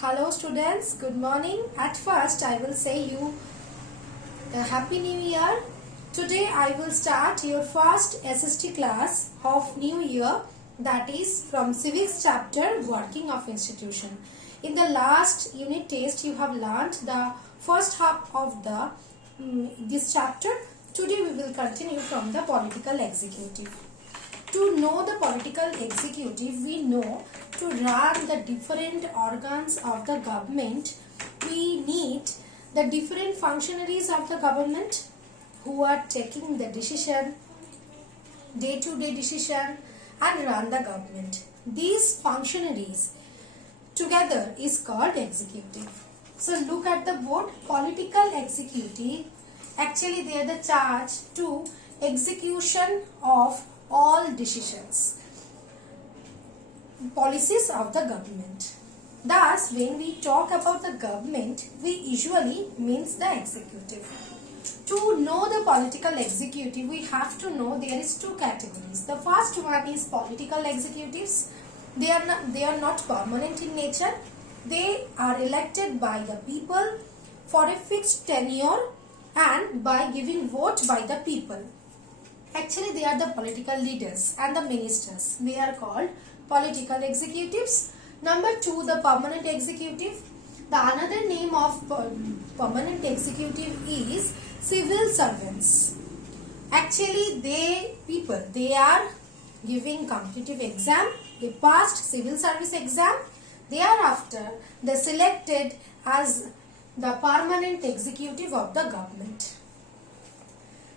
Hello students, good morning. At first I will say you a happy new year. Today I will start your first SST class of new year, that is from civics chapter working of institution. In the last unit test you have learned the first half of the this chapter. Today we will continue from the political executive. To know the political executive, we know to run the different organs of the government, we need the different functionaries of the government who are taking the decision, day-to-day decision, and run the government. These functionaries together is called executive. So look at the board. Political executive, actually they are the charge to execution of all decisions, policies of the government. Thus, when we talk about the government, we usually means the executive. To know the political executive, we have to know there is two categories. The first one is political executives. They are not permanent in nature. They are elected by the people for a fixed tenure and by giving vote by the people. Actually, they are the political leaders and the ministers. They are called political executives. Number two, the permanent executive. The another name of permanent executive is civil servants. Actually, they are giving competitive exam. They passed civil service exam. Thereafter, they selected as the permanent executive of the government.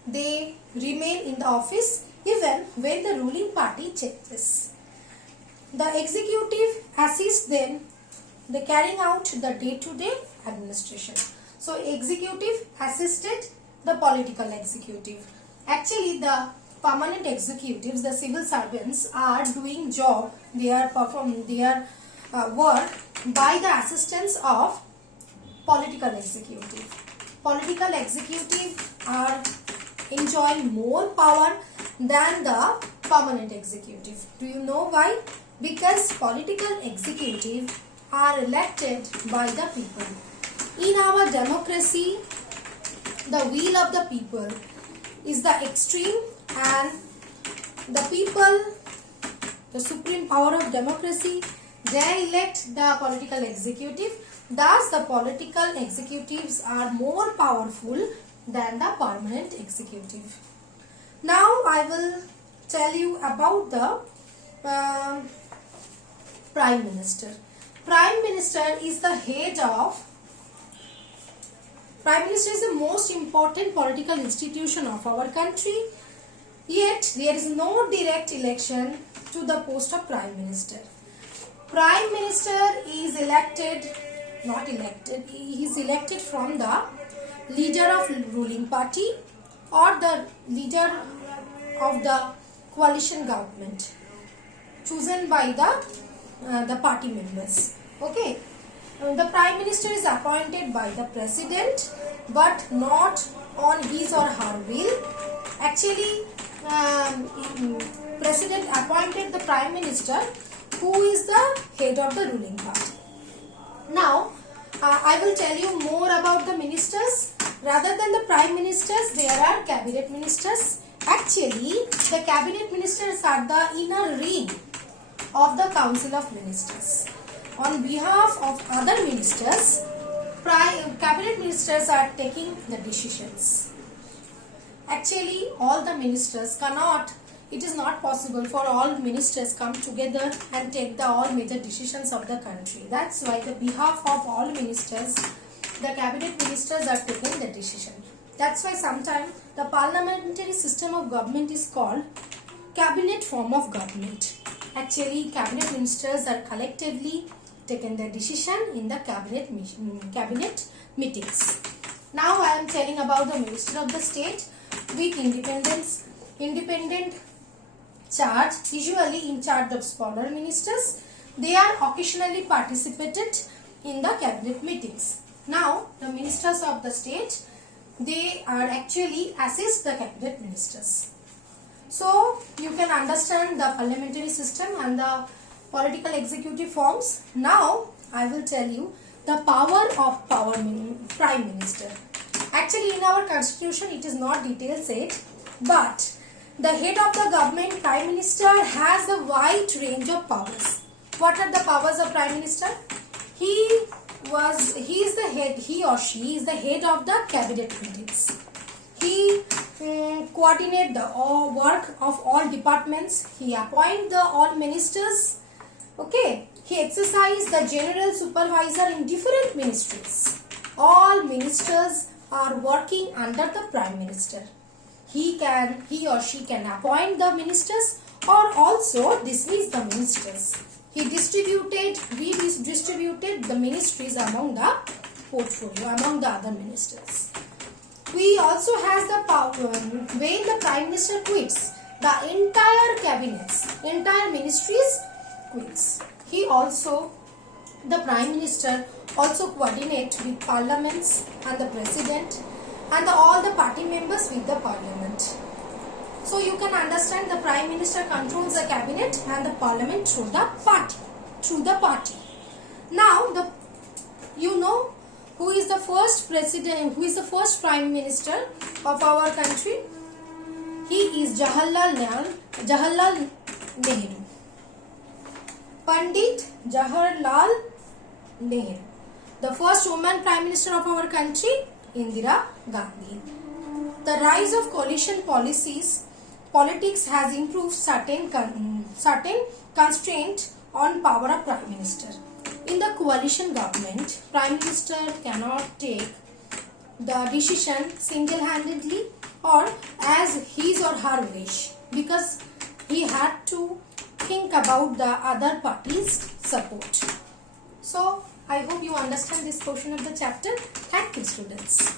They remain in the office even when the ruling party changes. The executive assists them the carrying out the day-to-day administration. So executive assisted the political executive. Actually the permanent executives, the civil servants, are doing job, they are performing their work by the assistance of political executive. Political executive are enjoy more power than the permanent executive. Do you know why? Because political executive are elected by the people. In our democracy, the will of the people is the extreme, and the people, the supreme power of democracy, they elect the political executive. Thus, the political executives are more powerful than the permanent executive. Now I will tell you about the Prime Minister. Prime Minister is the head of Prime Minister is the most important political institution of our country. Yet there is no direct election to the post of Prime Minister. Prime Minister is elected, not elected, he is elected from the leader of ruling party or the leader of the coalition government chosen by the party members. Okay, the Prime Minister is appointed by the President but not on his or her will. Actually, President appointed the Prime Minister who is the head of the ruling party. Now I will tell you more about the ministers. Rather than the prime ministers, there are cabinet ministers. Actually, the cabinet ministers are the inner ring of the council of ministers. On behalf of other ministers, cabinet ministers are taking the decisions. Actually, all the ministers cannot, it is not possible for all ministers come together and take the all major decisions of the country. That's why the behalf of all ministers, the cabinet ministers are taking the decision. That's why sometimes the parliamentary system of government is called cabinet form of government. Actually, cabinet ministers are collectively taking the decision in the cabinet meetings. Now I am telling about the Minister of the State with independent charge, usually in charge of smaller ministers. They are occasionally participated in the cabinet meetings. Now the ministers of the state, they are actually assist the cabinet ministers. So you can understand the parliamentary system and the political executive forms. Now I will tell you the power of Prime Minister. Actually, in our constitution, it is not detailed said, but the head of the government, Prime Minister, has a wide range of powers. What are the powers of Prime Minister? He is the head, he or she is the head of the cabinet meetings. He coordinate the work of all departments. He appoint the all ministers. Okay. He exercise the general supervisor in different ministries. All ministers are working under the Prime Minister. He or she can appoint the ministers or also dismiss the ministers. We distributed the ministries among the portfolio, among the other ministers. We also has the power, when the Prime Minister quits, the entire cabinets, entire ministries quits. The Prime Minister also coordinate with parliaments and the president and all the party members with the parliament. So you can understand the Prime Minister controls the cabinet and the parliament through the party. Now you know who is the first president, who is the first Prime Minister of our country? He is Jawaharlal Nehru. Pandit Jawaharlal Nehru. The first woman Prime Minister of our country, Indira Gandhi. The rise of coalition politics has improved certain constraint on power of Prime Minister. In the coalition government, Prime Minister cannot take the decision single-handedly or as his or her wish, because he had to think about the other party's support. So, I hope you understand this portion of the chapter. Thank you, students.